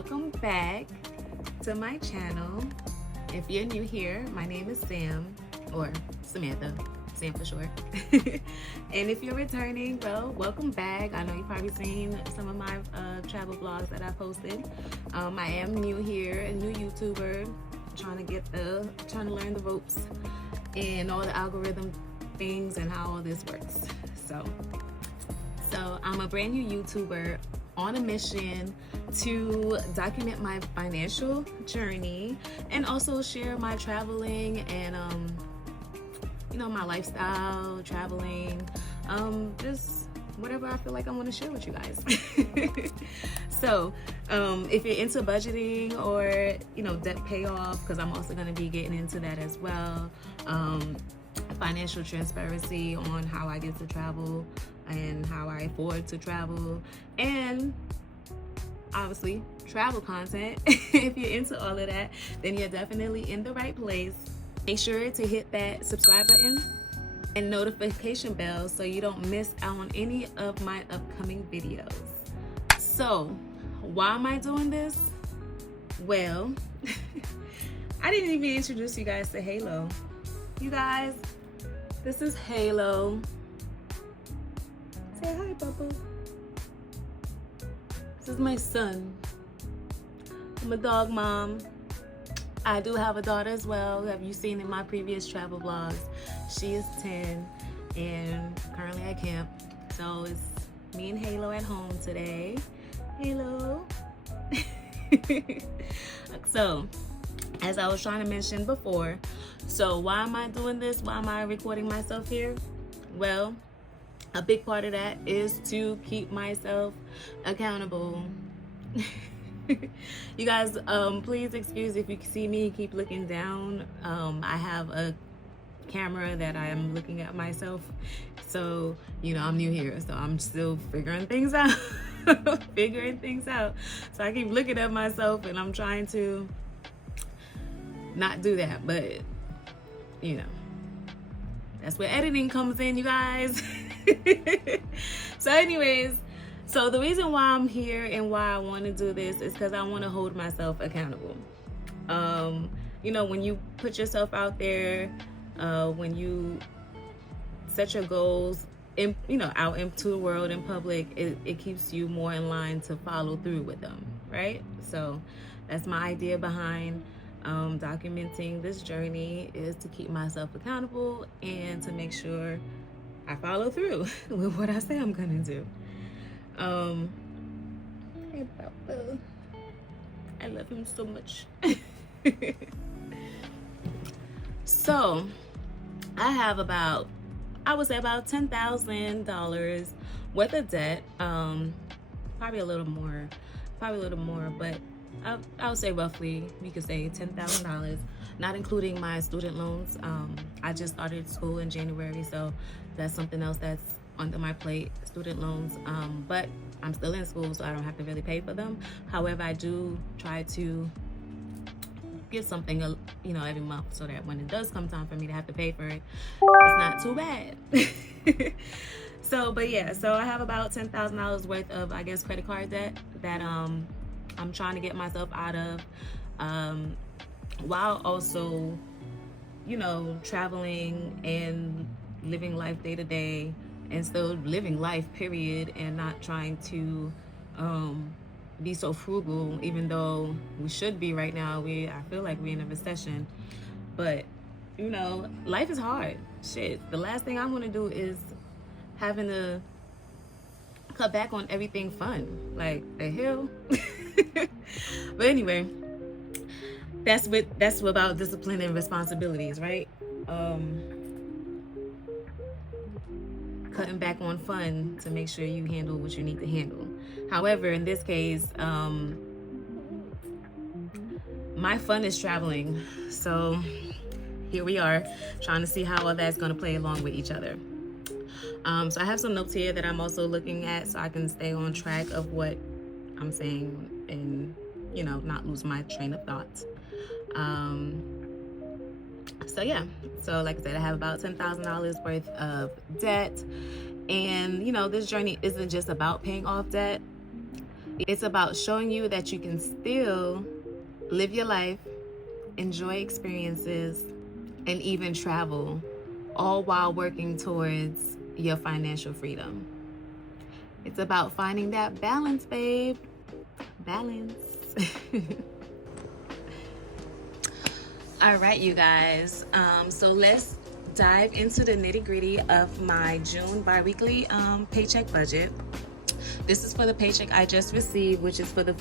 welcome back to my channel. If you're new here, my name is Sam, or Samantha, Sam for short. And if you're returning, well, welcome back. I know you've probably seen some of my travel vlogs that I posted. I am new here, a new YouTuber, trying to learn the ropes and all the algorithm things and how all this works. So I'm a brand new YouTuber on a mission to document my financial journey and also share my traveling and my lifestyle, traveling, just whatever I feel like I want to share with you guys. So if you're into budgeting or debt payoff, because I'm also going to be getting into that as well, financial transparency on how I get to travel and how I afford to travel, and obviously travel content. If you're into all of that, then you're definitely in the right place. Make sure to hit that subscribe button and notification bell so you don't miss out on any of my upcoming videos. So why am I doing this? Well, I didn't even introduce you guys to Halo. You guys, this is Halo. Say hi, Bubba. This is my son. I'm a dog mom. I do have a daughter as well. Have you seen in my previous travel vlogs? She is 10 and currently at camp. So it's me and Halo at home today. Halo. So, as I was trying to mention before, so why am I doing this? Why am I recording myself here? Well, a big part of that is to keep myself accountable. You guys, please excuse if you see me keep looking down. I have a camera that I am looking at myself. So, I'm new here, so I'm still figuring things out. So I keep looking at myself and I'm trying to not do that, but that's where editing comes in, you guys. So anyways, so the reason why I'm here and why I want to do this is because I want to hold myself accountable. When you put yourself out there, when you set your goals out into the world in public, it keeps you more in line to follow through with them, right? So that's my idea behind documenting this journey, is to keep myself accountable and to make sure I follow through with what I say I'm gonna do. Hey, Papa. I love him so much. So I have about $10,000 worth of debt. Probably a little more, but I would say roughly, we could say $10,000, not including my student loans. I just started school in January, so that's something else that's under my plate, student loans. But I'm still in school, so I don't have to really pay for them. However, I do try to get something, every month, so that when it does come time for me to have to pay for it, it's not too bad. So I have about $10,000 worth of, I guess, credit card debt that I'm trying to get myself out of, while also, traveling and living life day to day, and still living life, period, and not trying to be so frugal, even though we should be right now. I feel like we're in a recession, but life is hard. Shit, the last thing I want to do is having to cut back on everything fun. Like, the hell. But anyway, that's about discipline and responsibilities, right? Cutting back on fun to make sure you handle what you need to handle. However, in this case, my fun is traveling. So here we are, trying to see how all that's going to play along with each other. So I have some notes here that I'm also looking at so I can stay on track of what I'm saying and not lose my train of thought. So like I said, I have about $10,000 worth of debt, and this journey isn't just about paying off debt. It's about showing you that you can still live your life, enjoy experiences, and even travel, all while working towards your financial freedom. It's about finding that balance, babe. Balance. All right, you guys. So let's dive into the nitty-gritty of my June bi-weekly paycheck budget. This is for the paycheck I just received, which is for the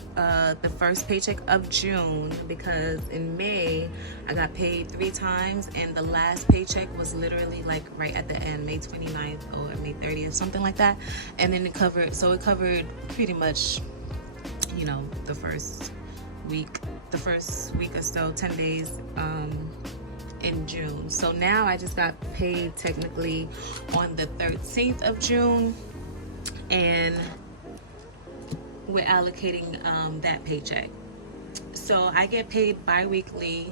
first paycheck of June, because in May I got paid 3 times, and the last paycheck was literally like right at the end, May 29th or May 30th, something like that. And then it covered pretty much, you know, the first week or so, 10 days in June. So now I just got paid technically on the 13th of June, and we're allocating that paycheck. So I get paid bi-weekly,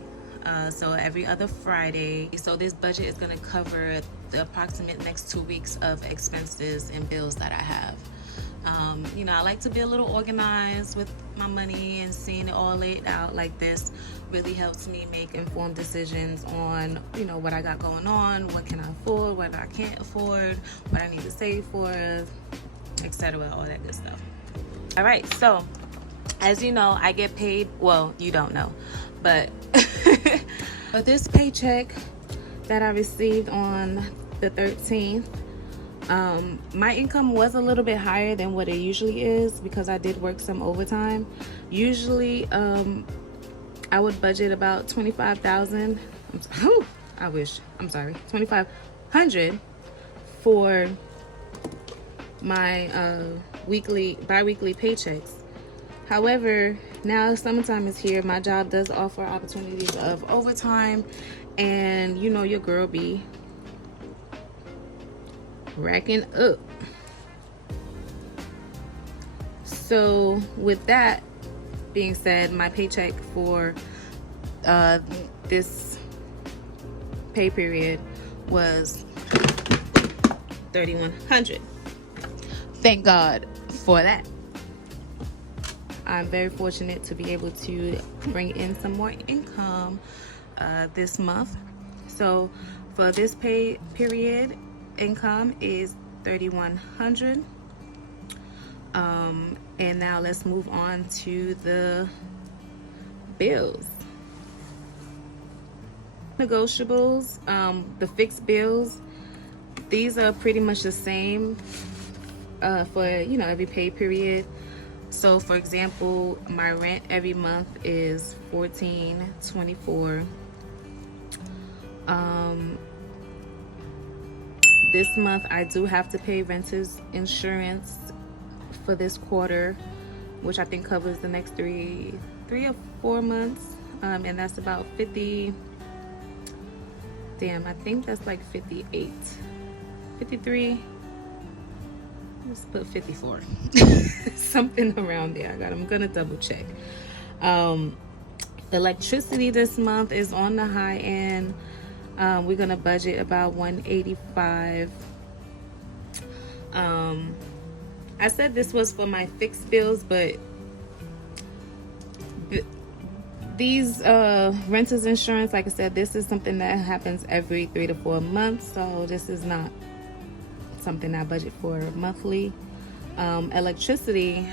so every other Friday. So this budget is going to cover the approximate next 2 weeks of expenses and bills that I have. You know, I like to be a little organized with my money, and seeing it all laid out like this really helps me make informed decisions on, you know, what I got going on, what can I afford, what I can't afford, what I need to save for, etc., all that good stuff. All right, so as you know, I get paid, well, you don't know, but for this paycheck that I received on the 13th, my income was a little bit higher than what it usually is, because I did work some overtime. Usually I would budget about $25,000. I'm sorry, $2,500 for my bi-weekly paychecks. However, now summertime is here. My job does offer opportunities of overtime, and you know your girl be racking up. So with that being said, my paycheck for this pay period was $3,100. Thank God for that. I'm very fortunate to be able to bring in some more income this month. So for this pay period, income is $3,100. And now let's move on to the bills. Negotiables, the fixed bills, these are pretty much the same for, you know, every pay period. So for example, my rent every month is $14.24. This month I do have to pay renter's insurance for this quarter, which I think covers the next three or 4 months, and that's about 50. Damn, I think that's like 58, 53. Let's put 54. Something around there. I'm gonna double check. Electricity this month is on the high end. We're gonna budget about $185. I said this was for my fixed bills, but these renters insurance, like I said, this is something that happens every 3 to 4 months, so this is not something I budget for monthly. Electricity,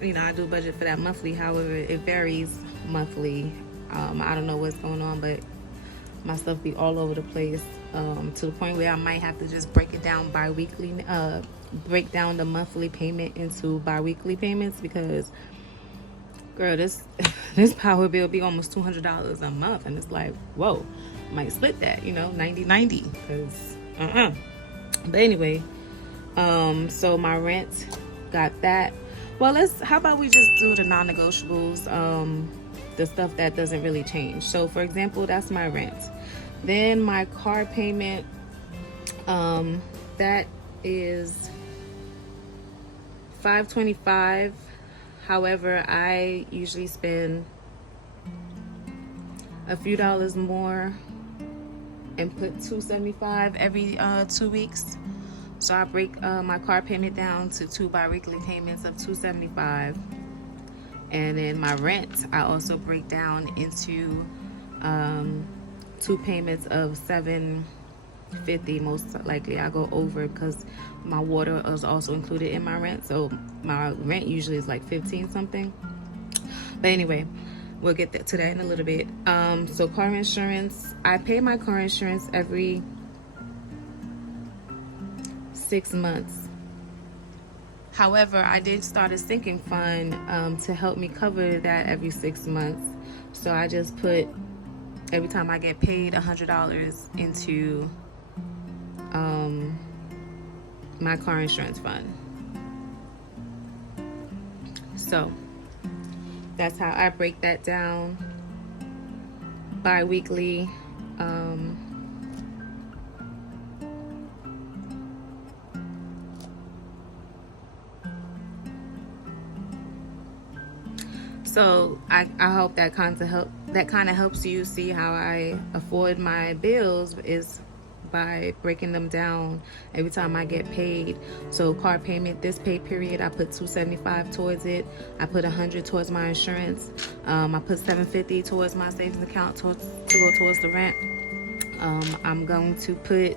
you know, I do budget for that monthly. However, it varies monthly. I don't know what's going on, but my stuff be all over the place, to the point where I might have to just break it down bi-weekly, break down the monthly payment into bi-weekly payments, because girl, this power bill be almost $200 a month, and it's like, whoa, might split that, you know, 90-90, because but anyway, so my rent, got that. Well, how about we just do the non-negotiables, the stuff that doesn't really change. So for example, that's my rent. Then my car payment, that is $525. However, I usually spend a few dollars more and put $275 every 2 weeks. So I break my car payment down to 2 bi-weekly payments of $275. And then my rent, I also break down into 2 payments of $750. Most likely I go over because my water is also included in my rent, so my rent usually is like 15 something. But anyway, we'll get to that in a little bit. So car insurance, I pay my car insurance every 6 months. However, I did start a sinking fund to help me cover that every 6 months. So I just put, every time I get paid, $100 into my car insurance fund. So that's how I break that down bi-weekly. So I hope that kind of helps you see how I afford my bills is by breaking them down every time I get paid. So car payment, this pay period, I put $275 towards it. I put $100 towards my insurance. I put $750 towards my savings account to go towards the rent. I'm going to put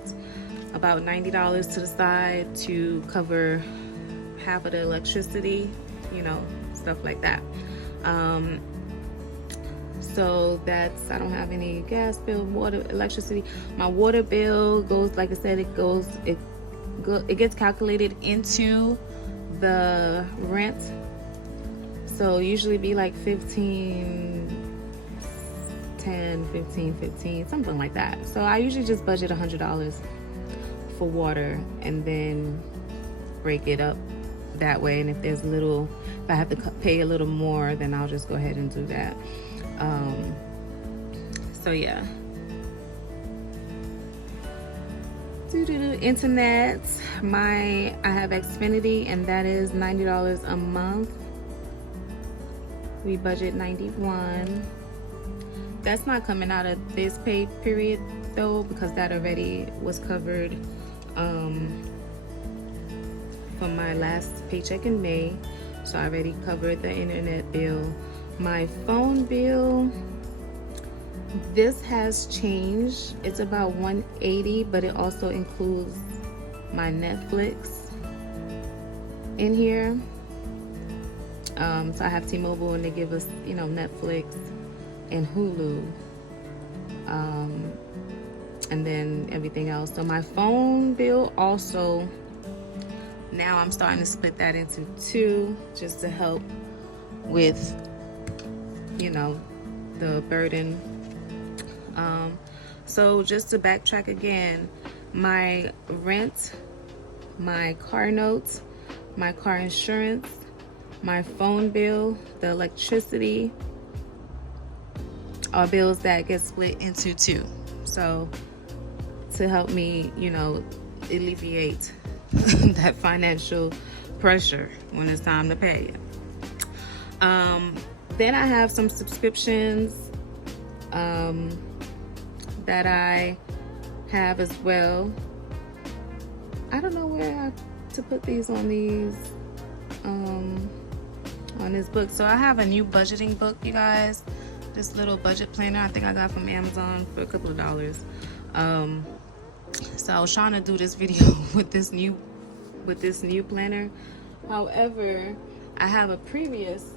about $90 to the side to cover half of the electricity, you know, stuff like that. So that's, I don't have any gas bill, water, electricity. My water bill goes, like I said, it gets calculated into the rent. So usually be like 15, 10, 15, 15, something like that. So I usually just budget $100 for water and then break it up that way. And if there's if I have to pay a little more, then I'll just go ahead and do that. So yeah. Internet, I have Xfinity, and that is $90 a month. We budget $91. That's not coming out of this pay period though, because that already was covered from my last paycheck in May. So I already covered the internet bill. My phone bill, this has changed. It's about $180, but it also includes my Netflix in here. So I have T-Mobile, and they give us, you know, Netflix and Hulu, and then everything else. So my phone bill also, now I'm starting to split that into 2 just to help with, you know, the burden. So just to backtrack again, my rent, my car note, my car insurance, my phone bill, the electricity are bills that get split into 2. So to help me, you know, alleviate that financial pressure when it's time to pay it. Then I have some subscriptions that I have as well. I don't know where to put these on this book. So I have a new budgeting book, you guys. This little budget planner I think I got from Amazon for a couple of dollars. So I was trying to do this video with this new planner. However, I have a previous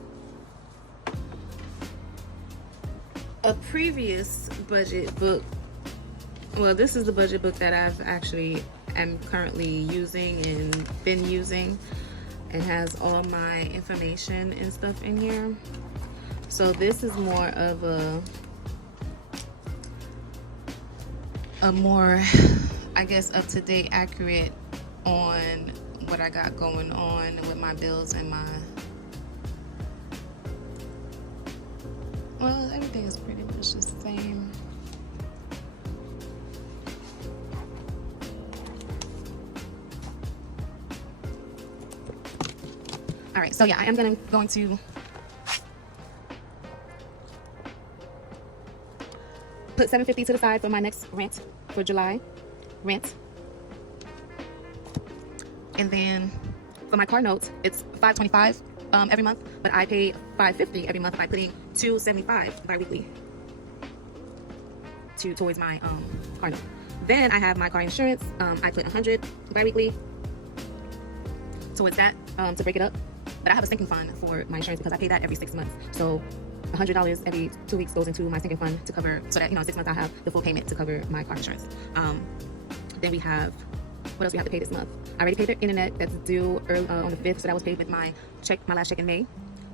budget book. Well, this is the budget book that I've actually am currently using and been using. It has all my information and stuff in here. So this is more of a more, I guess, up-to-date, accurate on what I got going on with my bills and my, well, everything is pretty much the same. All right, so yeah, I am going to put $750 to the side for my next rent for July rent. And then for my car notes, it's $525 every month, but I pay $5.50 every month by putting $2.75 bi-weekly towards my car note. Then I have my car insurance. I put $100 bi-weekly towards that to break it up. But I have a sinking fund for my insurance because I pay that every 6 months. So $100 every 2 weeks goes into my sinking fund to cover, so that, you know, 6 months I have the full payment to cover my car insurance. Then we have, what else we have to pay this month? I already paid the internet that's due early, on the 5th, so that was paid with my last check in May.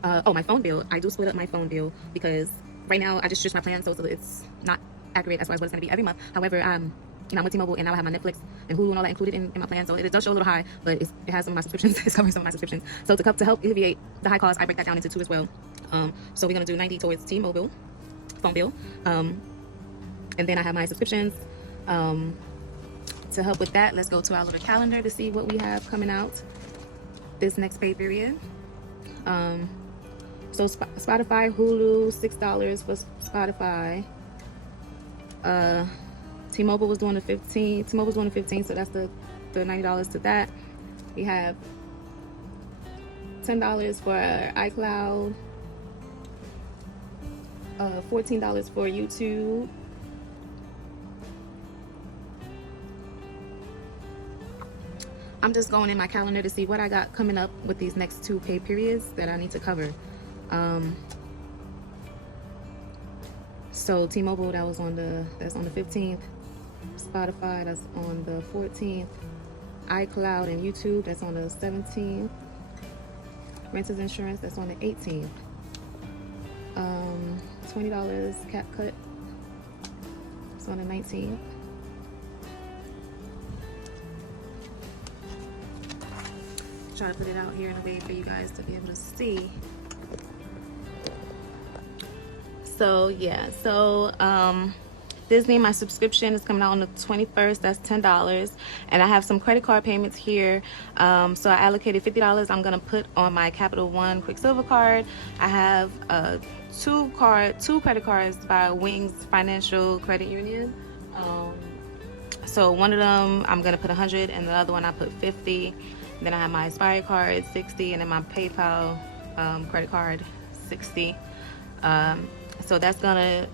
Oh, my phone bill. I do split up my phone bill because right now I just switched my plan, so it's not accurate as far as what it's going to be every month. However, you know, I'm with T-Mobile and now I have my Netflix and Hulu and all that included in my plan, so it does show a little high, but it has some of my subscriptions. It's covering some of my subscriptions. So to help alleviate the high cost, I break that down into 2 as well. So we're going to do 90 towards T-Mobile phone bill, and then I have my subscriptions. To help with that, let's go to our little calendar to see what we have coming out this next pay period. So Spotify, Hulu, $6 for Spotify. T-Mobile was doing the 15. T-Mobile's doing the 15, so that's the $90 to that. We have $10 for iCloud, $14 for YouTube. I'm just going in my calendar to see what I got coming up with these next 2 pay periods that I need to cover. So T-Mobile, that's on the 15th. Spotify, that's on the 14th. iCloud and YouTube, that's on the 17th. Renters insurance, that's on the 18th. $20 CapCut, it's on the 19th. Try to put it out here in a way for you guys to be able to see. So yeah, Disney, my subscription is coming out on the 21st. That's $10, and I have some credit card payments here. So I allocated $50 I'm gonna put on my Capital One Quicksilver card. I have two credit cards by Wings Financial Credit Union. So one of them I'm gonna put 100, and the other one I put 50. Then I have my Aspire card, 60, and then my PayPal credit card, 60. So that's gonna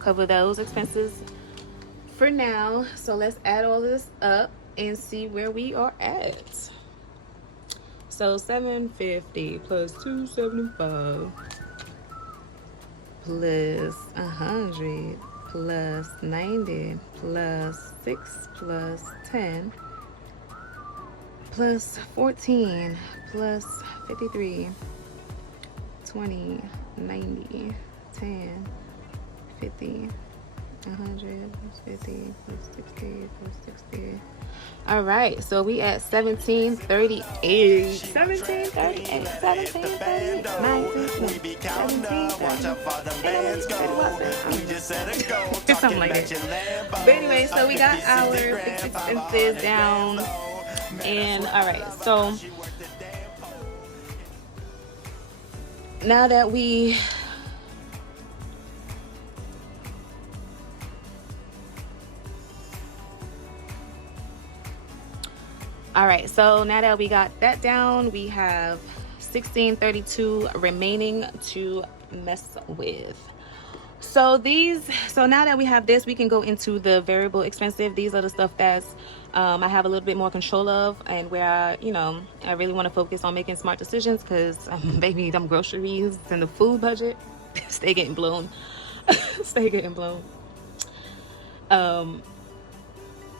cover those expenses for now. So let's add all this up and see where we are at. So $750 plus $275 plus 100 plus 90 plus 6 plus 10 plus 14 plus 53, 20, 90, 10, 50, 100 plus 50 plus 60 plus 60. All right, so we at 1738, 1738, 1738, 19, 17, something like that. But anyway, so we got our fixed expenses down. And all right, so now that we got that down, we have $1632 remaining to mess with. So now that we have this, we can go into the variable expensive. These are the stuff that's I have a little bit more control of, and where I really want to focus on making smart decisions, because baby, them groceries and the food budget stay getting blown.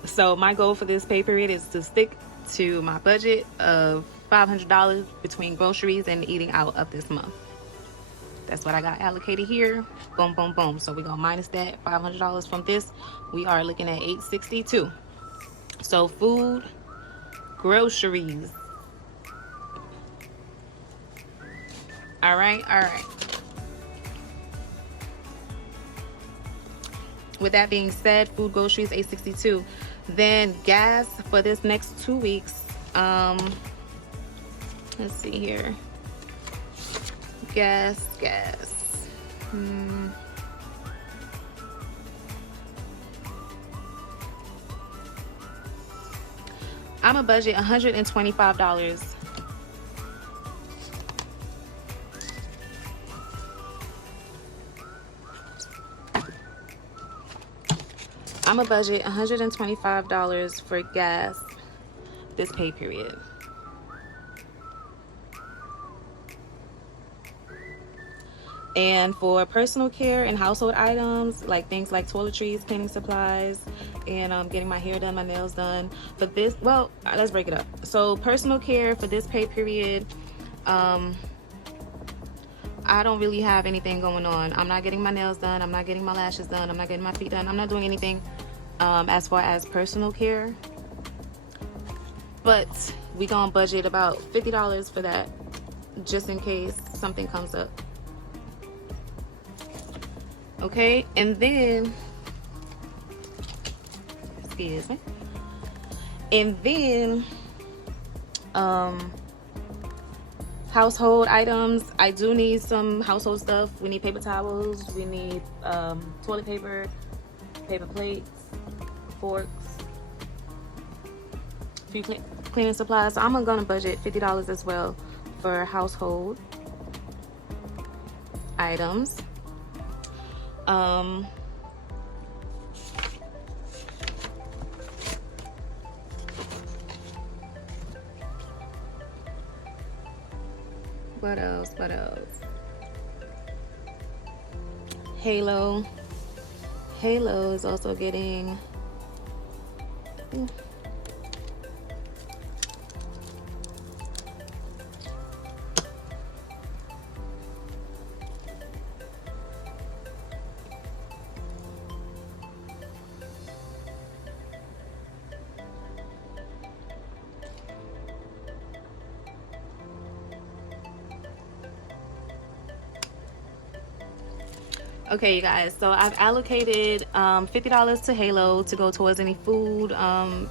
So my goal for this pay period is to stick to my budget of $500 between groceries and eating out of this month. That's what I got allocated here. Boom, boom, boom. So we're gonna minus that $500 from this. We are looking at $862. So food, groceries. All right. With that being said, food, groceries, $862. Then gas for this next 2 weeks. Let's see here. Gas. I'm a budget $125 I'm a budget $125 for gas this pay period. And for personal care and household items, like things like toiletries, cleaning supplies, and getting my hair done, my nails done, for this, well, let's break it up. So personal care for this pay period, I don't really have anything going on. I'm not getting my nails done, I'm not getting my lashes done, I'm not getting my feet done, I'm not doing anything as far as personal care. But we gonna budget about $50 for that, just in case something comes up. Okay, and then, excuse me, and then household items. I do need some household stuff. We need paper towels, we need toilet paper, paper plates, forks, a few cleaning supplies. So I'm gonna budget $50 as well for household items. What else? What else? Halo is also getting okay, you guys, so I've allocated $50 to Halo to go towards any food,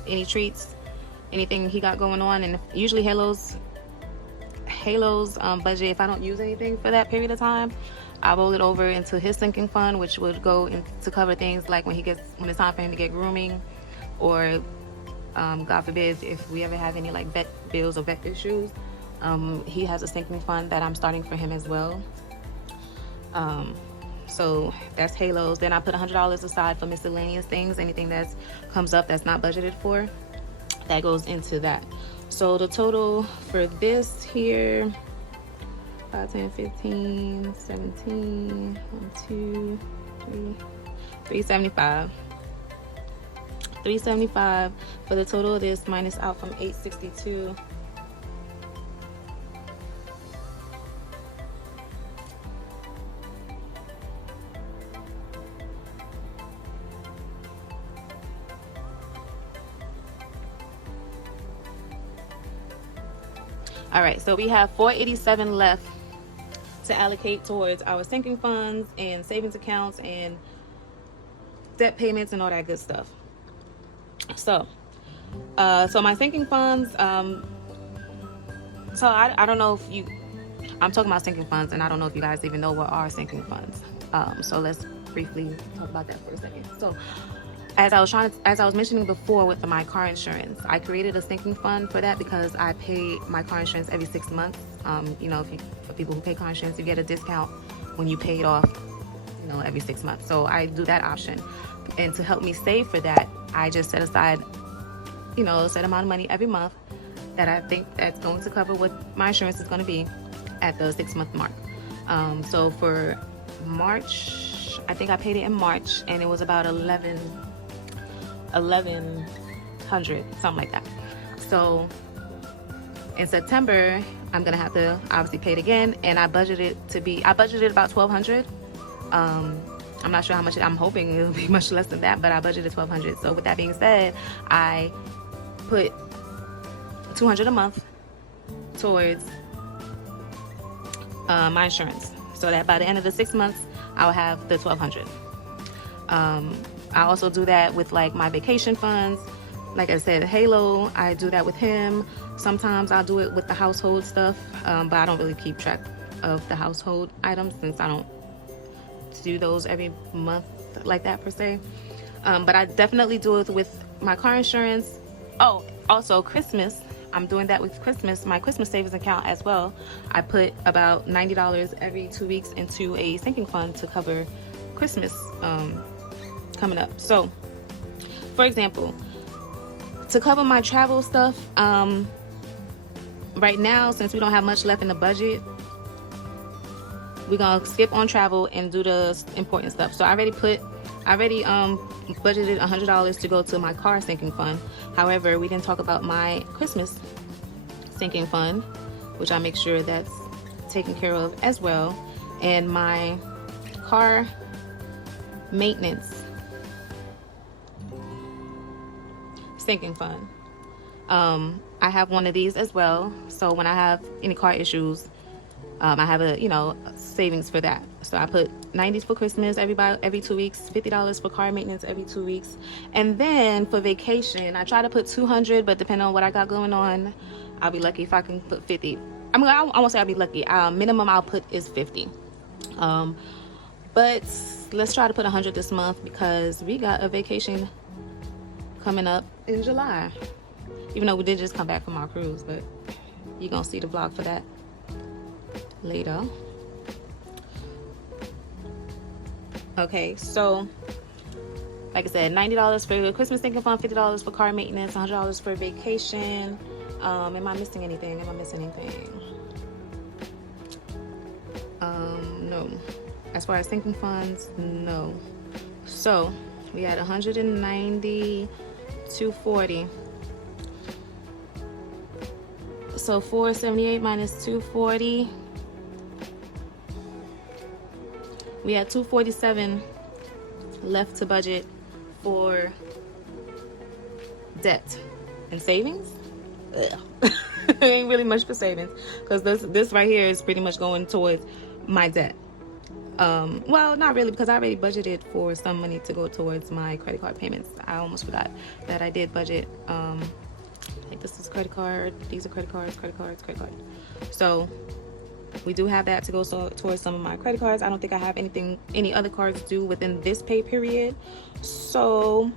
any treats, anything he got going on. And usually Halo's budget, if I don't use anything for that period of time, I roll it over into his sinking fund, which would go in to cover things like when it's time for him to get grooming, or God forbid if we ever have any like vet bills or vet issues. He has a sinking fund that I'm starting for him as well. So that's Halo's. Then I put $100 aside for miscellaneous things, anything that comes up that's not budgeted for, that goes into that. So the total for this here, 5, 10, 15, 17, 1, 2, 3, 375. 375 for the total of this, minus out from 862. All right, so we have $487 left to allocate towards our sinking funds and savings accounts and debt payments and all that good stuff. So my sinking funds, so I don't know if I'm talking about sinking funds, and I don't know if you guys even know what are sinking funds. So let's briefly talk about that for a second. So as I was mentioning before with my car insurance, I created a sinking fund for that because I pay my car insurance every 6 months. You know, for people who pay car insurance, you get a discount when you pay it off, you know, every 6 months. So I do that option. And to help me save for that, I just set aside, you know, a set amount of money every month that I think that's going to cover what my insurance is going to be at the 6 month mark. So for March, I think I paid it in March, and it was about $1,100, something like that. So in September, I'm gonna have to obviously pay it again, and I budgeted about $1,200. I'm not sure how much. I'm hoping it'll be much less than that, but I budgeted $1,200. So with that being said, I put $200 a month towards my insurance, so that by the end of the 6 months, I'll have the $1,200. I also do that with like my vacation funds. Like I said, Halo, I do that with him. Sometimes I'll do it with the household stuff, but I don't really keep track of the household items since I don't do those every month like that per se. But I definitely do it with my car insurance. Oh, also Christmas, I'm doing that with Christmas, my Christmas savings account as well. I put about $90 every 2 weeks into a sinking fund to cover Christmas coming up. So for example, to cover my travel stuff, right now, since we don't have much left in the budget, we're gonna skip on travel and do the important stuff. So I already budgeted $100 to go to my car sinking fund. However, we didn't talk about my Christmas sinking fund, which I make sure that's taken care of as well, and my car maintenance sinking fund. I have one of these as well, so when I have any car issues, I have a savings for that. So I put $90 for Christmas every 2 weeks, $50 for car maintenance every 2 weeks, and then for vacation I try to put $200, but depending on what I got going on, I'll be lucky if I can put $50. I won't say I'll be lucky. Minimum I'll put is $50. But let's try to put $100 this month because we got a vacation coming up in July. Even though we did just come back from our cruise, but you're gonna see the vlog for that later. Okay, so like I said, $90 for the Christmas sinking fund, $50 for car maintenance, $100 for vacation. Am I missing anything? No. As far as sinking funds, no. So we had 190, 240. So 478 minus 240. We had 247 left to budget for debt and savings. Ain't really much for savings because this right here is pretty much going towards my debt. Well, not really, because I already budgeted for some money to go towards my credit card payments. I almost forgot that I did budget. Like this is credit card, these are credit cards. So we do have that to go towards some of my credit cards. I don't think I have any other cards due within this pay period. So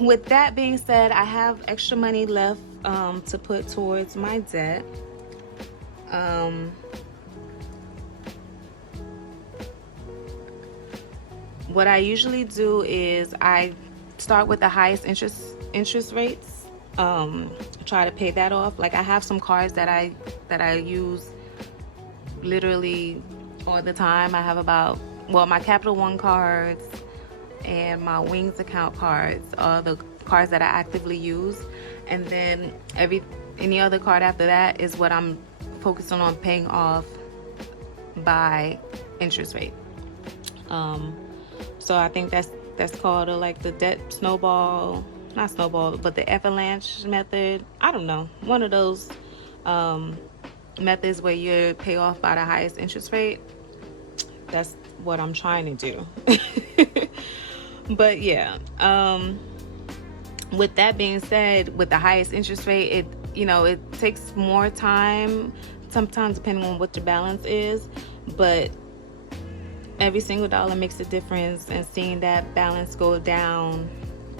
with that being said, I have extra money left to put towards my debt. What I usually do is I start with the highest interest rates, try to pay that off. Like I have some cards that I use literally all the time. I have my Capital One cards and my Wings account cards are the cards that I actively use, and then any other card after that is what I'm focusing on paying off by interest rate. So I think that's called like the debt snowball, not snowball, but the avalanche method. I don't know, one of those methods where you pay off by the highest interest rate. That's what I'm trying to do. But yeah, with that being said, with the highest interest rate, it takes more time sometimes depending on what your balance is, but every single dollar makes a difference, and seeing that balance go down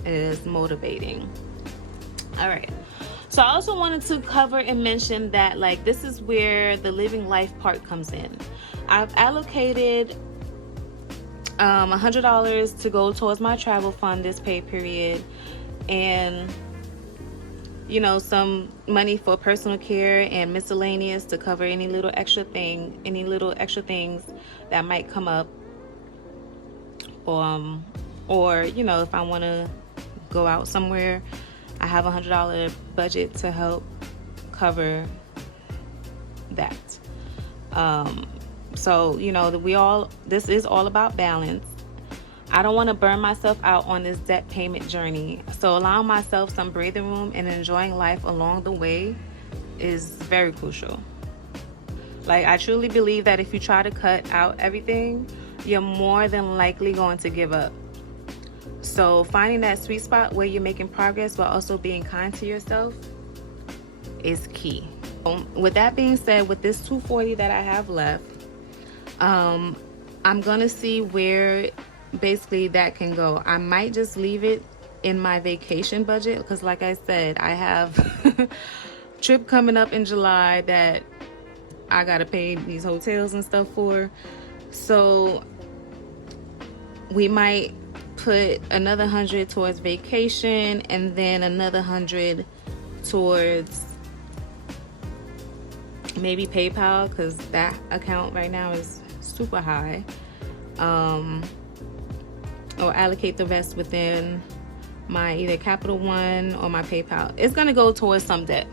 is motivating. All right, so I also wanted to cover and mention that like this is where the living life part comes in. I've allocated $100 to go towards my travel fund this pay period, and some money for personal care and miscellaneous to cover any little extra things that might come up, or if I want to go out somewhere, I have $100 budget to help cover that. So this is all about balance. I don't want to burn myself out on this debt payment journey, so allowing myself some breathing room and enjoying life along the way is very crucial. Like I truly believe that if you try to cut out everything, you're more than likely going to give up. So finding that sweet spot where you're making progress while also being kind to yourself is key. With that being said, with this $240 that I have left, I'm gonna see where basically that can go. I might just leave it in my vacation budget because like I said, I have trip coming up in July that I gotta pay these hotels and stuff for. So we might put another 100 towards vacation, and then another 100 towards maybe PayPal, because that account right now is super high. Or allocate the rest within my either Capital One or my PayPal. It's gonna go towards some debt.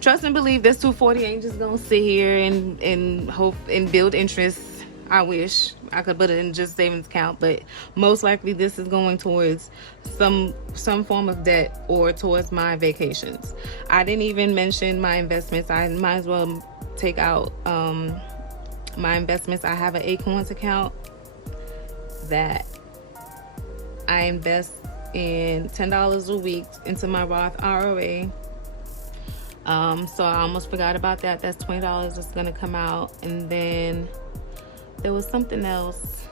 Trust and believe this 240 ain't just gonna sit here and hope and build interest. I wish I could put it in just savings account, but most likely this is going towards some form of debt or towards my vacations. I didn't even mention my investments. I might as well take out my investments. I have an Acorns account that I invest in $10 a week into my Roth IRA. So I almost forgot about that. That's $20 that's gonna come out. And then there was something else.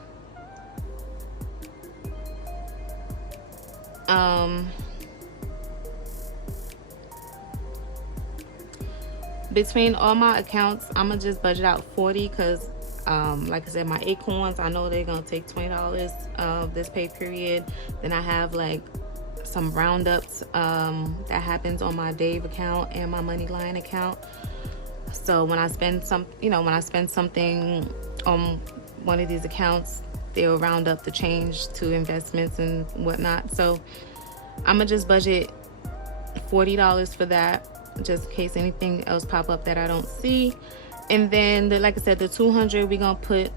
Between all my accounts, I'm gonna just budget out 40 because like I said, my Acorns, I know they're gonna take $20 of this pay period. Then I have like some roundups that happens on my Dave account and my Moneyline account. So when I spend something on one of these accounts, they'll round up the change to investments and whatnot. So I'm gonna just budget $40 for that, just in case anything else pop up that I don't see. And then like I said, the 200, we're gonna put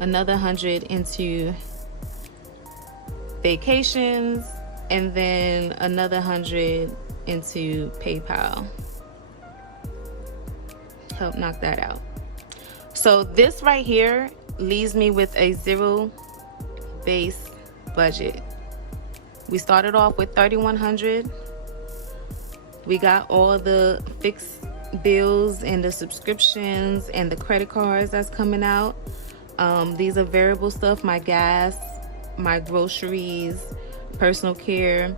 another 100 into vacations, and then another 100 into PayPal. Help knock that out. So this right here leaves me with a zero base budget. We started off with $3,100. We got all the fixed bills and the subscriptions and the credit cards that's coming out. These are variable stuff: my gas, my groceries, personal care.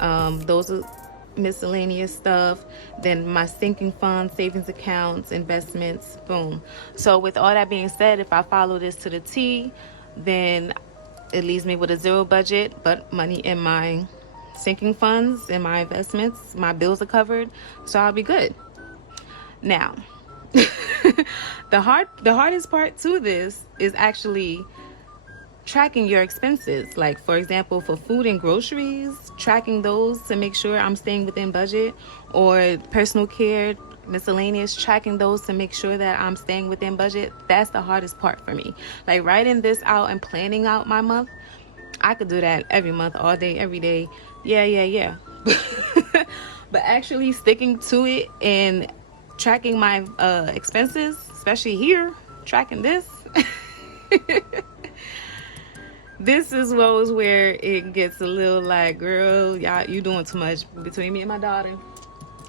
Those are miscellaneous stuff. Then my sinking funds, savings accounts, investments, boom. So with all that being said, if I follow this to the T, then it leaves me with a zero budget, but money in my sinking funds, in my investments, my bills are covered, so I'll be good. Now, the hardest part to this is actually tracking your expenses. Like, for example, for food and groceries, tracking those to make sure I'm staying within budget, or personal care, miscellaneous, tracking those to make sure that I'm staying within budget. That's the hardest part for me. Like, writing this out and planning out my month, I could do that every month, all day, every day. Yeah. But actually sticking to it and tracking my expenses, especially here, tracking this, this is where it gets a little like, girl, y'all, you doing too much. Between me and my daughter,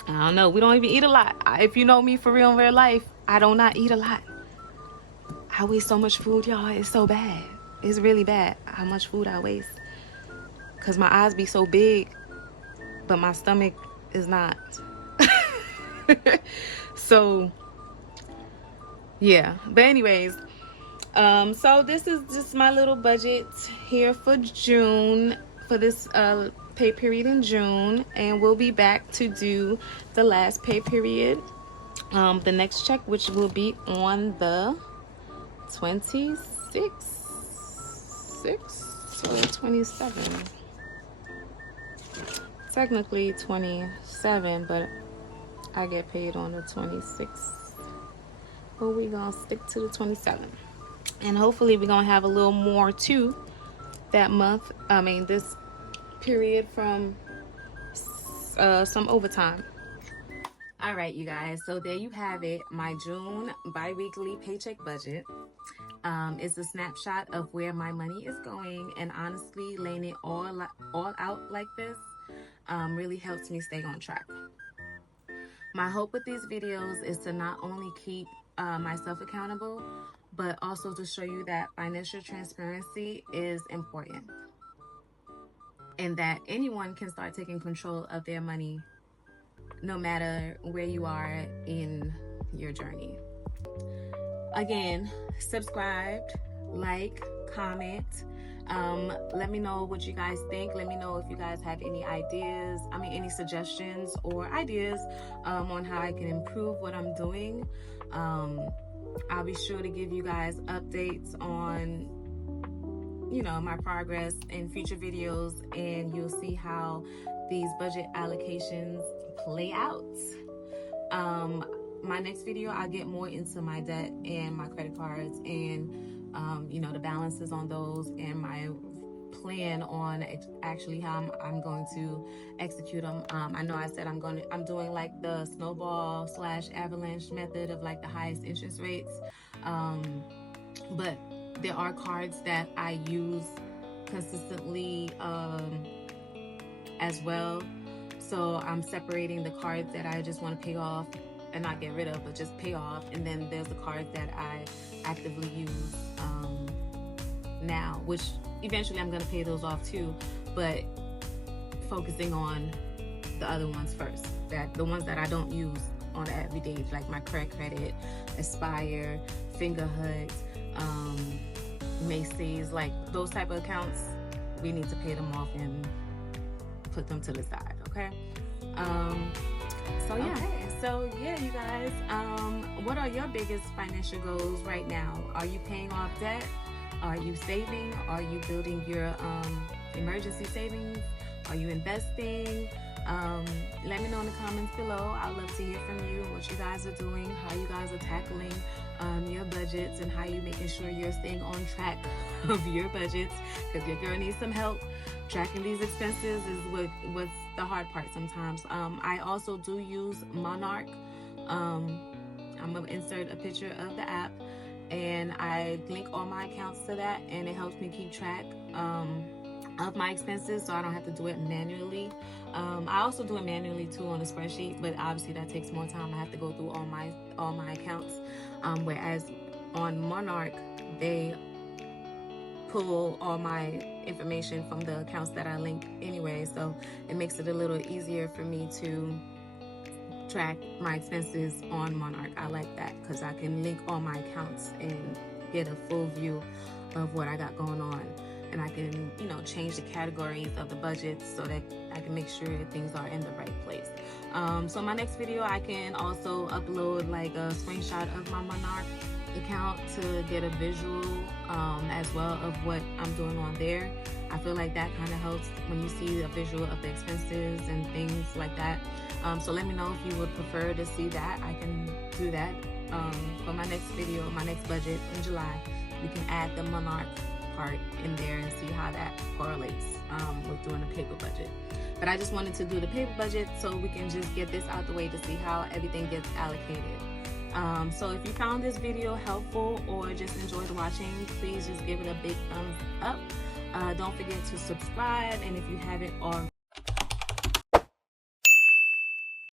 I don't know, we don't even eat a lot. If you know me for real in real life, I do not eat a lot. I waste so much food, y'all. It's so bad. It's really bad how much food I waste, because my eyes be so big but my stomach is not. So yeah, but anyways, so this is just my little budget here for June, for this pay period in June, and we'll be back to do the last pay period, the next check, which will be on the 26th or 27. Technically 27, but I get paid on the 26th. But we're gonna stick to the 27th. And hopefully we're gonna have a little more too that month. I mean, this period from some overtime. All right, you guys. So there you have it. My June bi-weekly paycheck budget. It's a snapshot of where my money is going, and honestly, laying it all out like this really helps me stay on track. My hope with these videos is to not only keep myself accountable, but also to show you that financial transparency is important, and that anyone can start taking control of their money no matter where you are in your journey. Again, subscribe, like, comment, Let me know what you guys think. Let me know if you guys have any ideas, any suggestions or ideas on how I can improve what I'm doing. I'll be sure to give you guys updates on my progress in future videos, and you'll see how these budget allocations play out. My next video, I'll get more into my debt and my credit cards and the balances on those, and my plan on actually how I'm going to execute them. I know I said I'm doing like the snowball / avalanche method of like the highest interest rates, but there are cards that I use consistently as well. So I'm separating the cards that I just want to pay off and not get rid of, but just pay off. And then there's the cards that I actively use now, which eventually I'm going to pay those off too, but focusing on the other ones first, the ones that I don't use on an everyday, like my credit, Aspire, Fingerhut, Macy's, like those type of accounts, we need to pay them off and put them to the side. Okay. So yeah, you guys, what are your biggest financial goals right now? Are you paying off debt? Are you saving? Are you building your emergency savings? Are you investing? Let me know in the comments below. I'd love to hear from you, what you guys are doing, how you guys are tackling your budgets, and how you making sure you're staying on track of your budgets, because your girl needs some help. Tracking these expenses is what's the hard part sometimes. I also do use Monarch. I'm gonna insert a picture of the app, and I link all my accounts to that, and it helps me keep track of my expenses, so I don't have to do it manually. I also do it manually too on a spreadsheet, but obviously that takes more time. I have to go through all my accounts, whereas on Monarch they pull all my information from the accounts that I link anyway, so it makes it a little easier for me to track my expenses on Monarch. I like that because I can link all my accounts and get a full view of what I got going on, and I can change the categories of the budget so that I can make sure things are in the right place. So my next video, I can also upload like a screenshot of my Monarch account to get a visual as well of what I'm doing on there. I feel like that kind of helps when you see a visual of the expenses and things like that. So let me know if you would prefer to see that. I can do that for my next video, my next budget in July. We can add the Monarch part in there and see how that correlates with doing a paper budget. But I just wanted to do the paper budget so we can just get this out the way to see how everything gets allocated. So if you found this video helpful or just enjoyed watching, please just give it a big thumbs up. Don't forget to subscribe, and if you haven't already,